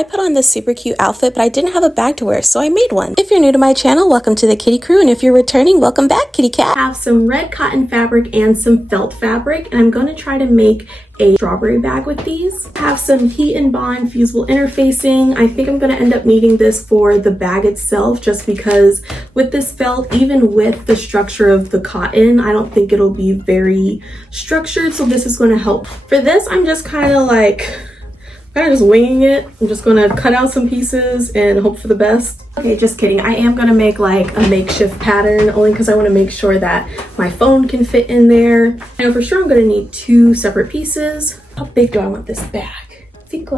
I put on this super cute outfit, but I didn't have a bag to wear, so I made one. If you're new to my channel, welcome to the kitty crew, and if you're returning, welcome back, kitty cat. I have some red cotton fabric and some felt fabric, and I'm going to try to make a strawberry bag with these. I have some heat and bond fusible interfacing. I think I'm going to end up needing this for the bag itself, just because with this felt, even with the structure of the cotton, I don't think it'll be very structured, so this is going to help. For this, I'm just kind of just winging it. I'm just going to cut out some pieces and hope for the best. Okay, just kidding. I am going to make like a makeshift pattern only because I want to make sure that my phone can fit in there. I know for sure I'm going to need 2 separate pieces. How big do I want this bag? I think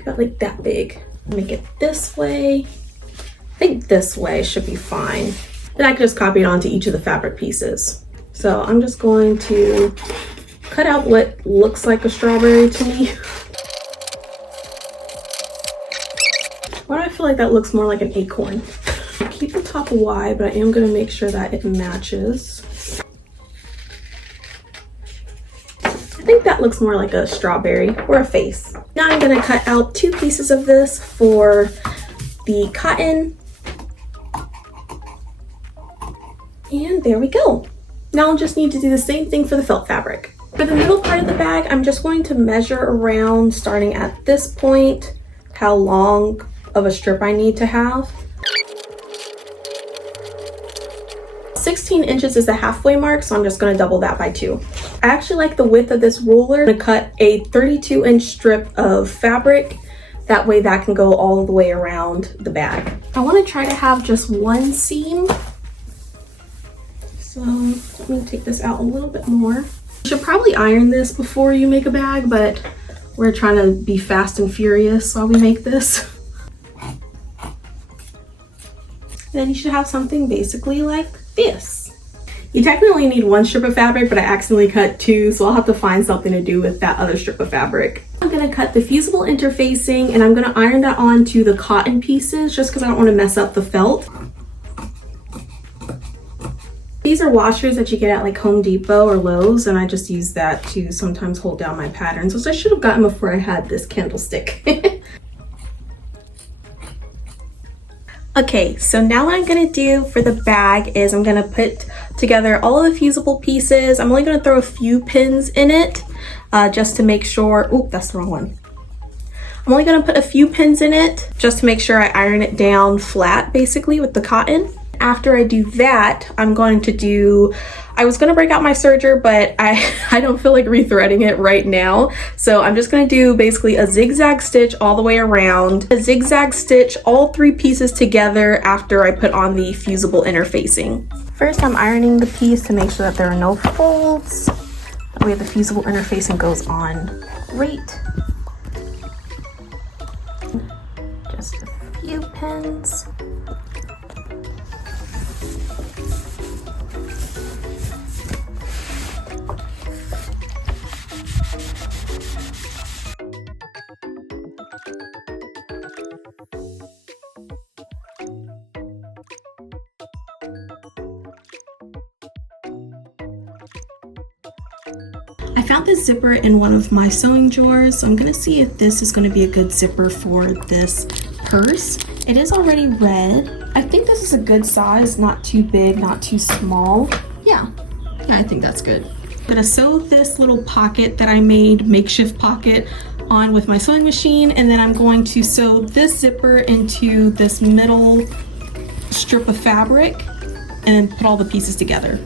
about like that big. Make it this way. I think this way should be fine. Then I can just copy it onto each of the fabric pieces. So I'm just going to cut out what looks like a strawberry to me. Why do I feel like that looks more like an acorn? I'll keep the top wide, but I am going to make sure that it matches. I think that looks more like a strawberry or a face. Now I'm going to cut out 2 pieces of this for the cotton. And there we go. Now I'll just need to do the same thing for the felt fabric. For the middle part of the bag, I'm just going to measure around, starting at this point, how long of a strip I need to have. 16 inches is the halfway mark, so I'm just going to double that by 2. I actually like the width of this ruler to cut a 32-inch strip of fabric. That way that can go all the way around the bag. I want to try to have just one seam. So let me take this out a little bit more. You should probably iron this before you make a bag, but we're trying to be fast and furious while we make this. Then you should have something basically like this. You technically need 1 strip of fabric, but I accidentally cut 2, so I'll have to find something to do with that other strip of fabric. I'm gonna cut the fusible interfacing and I'm gonna iron that onto the cotton pieces just because I don't want to mess up the felt. These are washers that you get at like Home Depot or Lowe's, and I just use that to sometimes hold down my patterns, which I should have gotten before I had this candlestick. Okay, so now what I'm gonna do for the bag is I'm gonna put together all of the fusible pieces. I'm only gonna throw a few pins in it just to make sure. Oh, that's the wrong one. I'm only gonna put a few pins in it just to make sure I iron it down flat basically with the cotton. After I do that, I'm going to do, I was going to break out my serger, but I don't feel like rethreading it right now. So I'm just going to do basically a zigzag stitch all the way around, a zigzag stitch all 3 pieces together after I put on the fusible interfacing. First, I'm ironing the piece to make sure that there are no folds. That way the fusible interfacing goes on great. Just a few pins. I found this zipper in one of my sewing drawers, so I'm gonna see if this is gonna be a good zipper for this purse. It is already red. I think this is a good size, not too big, not too small. Yeah, I think that's good. I'm gonna sew this little pocket that I made, makeshift pocket, on with my sewing machine, and then I'm going to sew this zipper into this middle strip of fabric and then put all the pieces together.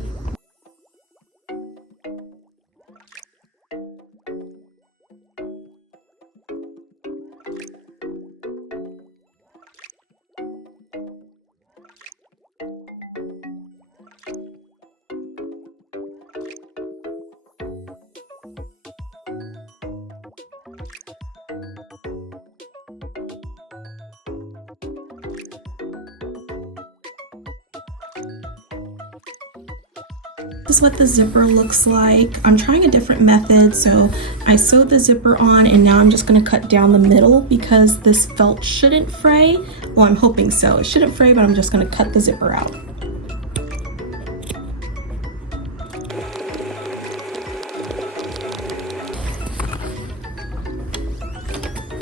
This is what the zipper looks like. I'm trying a different method, so I sewed the zipper on and now I'm just going to cut down the middle because this felt shouldn't fray. Well, I'm hoping so. It shouldn't fray, but I'm just going to cut the zipper out.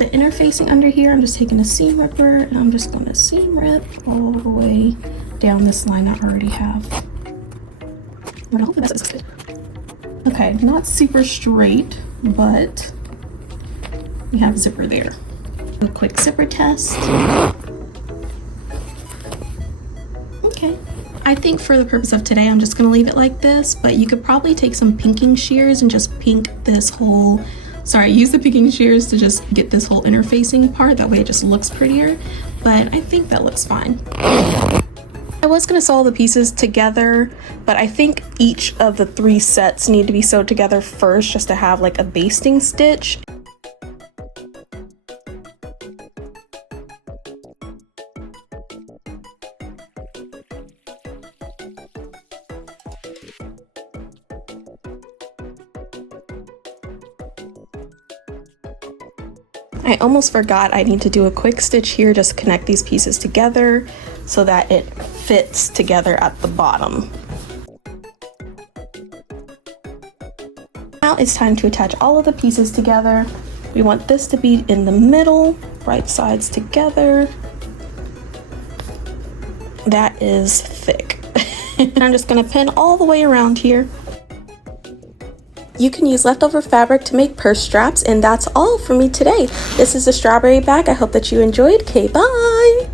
the interfacing under here, I'm just taking a seam ripper and I'm just going to seam rip all the way down this line I already have. Hopefully that's good. Okay, not super straight, but we have zipper there. A quick zipper test. Okay. I think for the purpose of today, I'm just going to leave it like this, but you could probably take some pinking shears and just pink this whole, use the pinking shears to just get this whole interfacing part. That way it just looks prettier, but I think that looks fine. I was going to sew all the pieces together, but I think each of the 3 sets need to be sewed together first just to have like a basting stitch. I almost forgot I need to do a quick stitch here, just connect these pieces together so that it fits together at the bottom. Now it's time to attach all of the pieces together. We want this to be in the middle, right sides together. That is thick. And I'm just gonna pin all the way around here. You can use leftover fabric to make purse straps, and that's all for me today. This is the strawberry bag. I hope that you enjoyed. Okay, bye!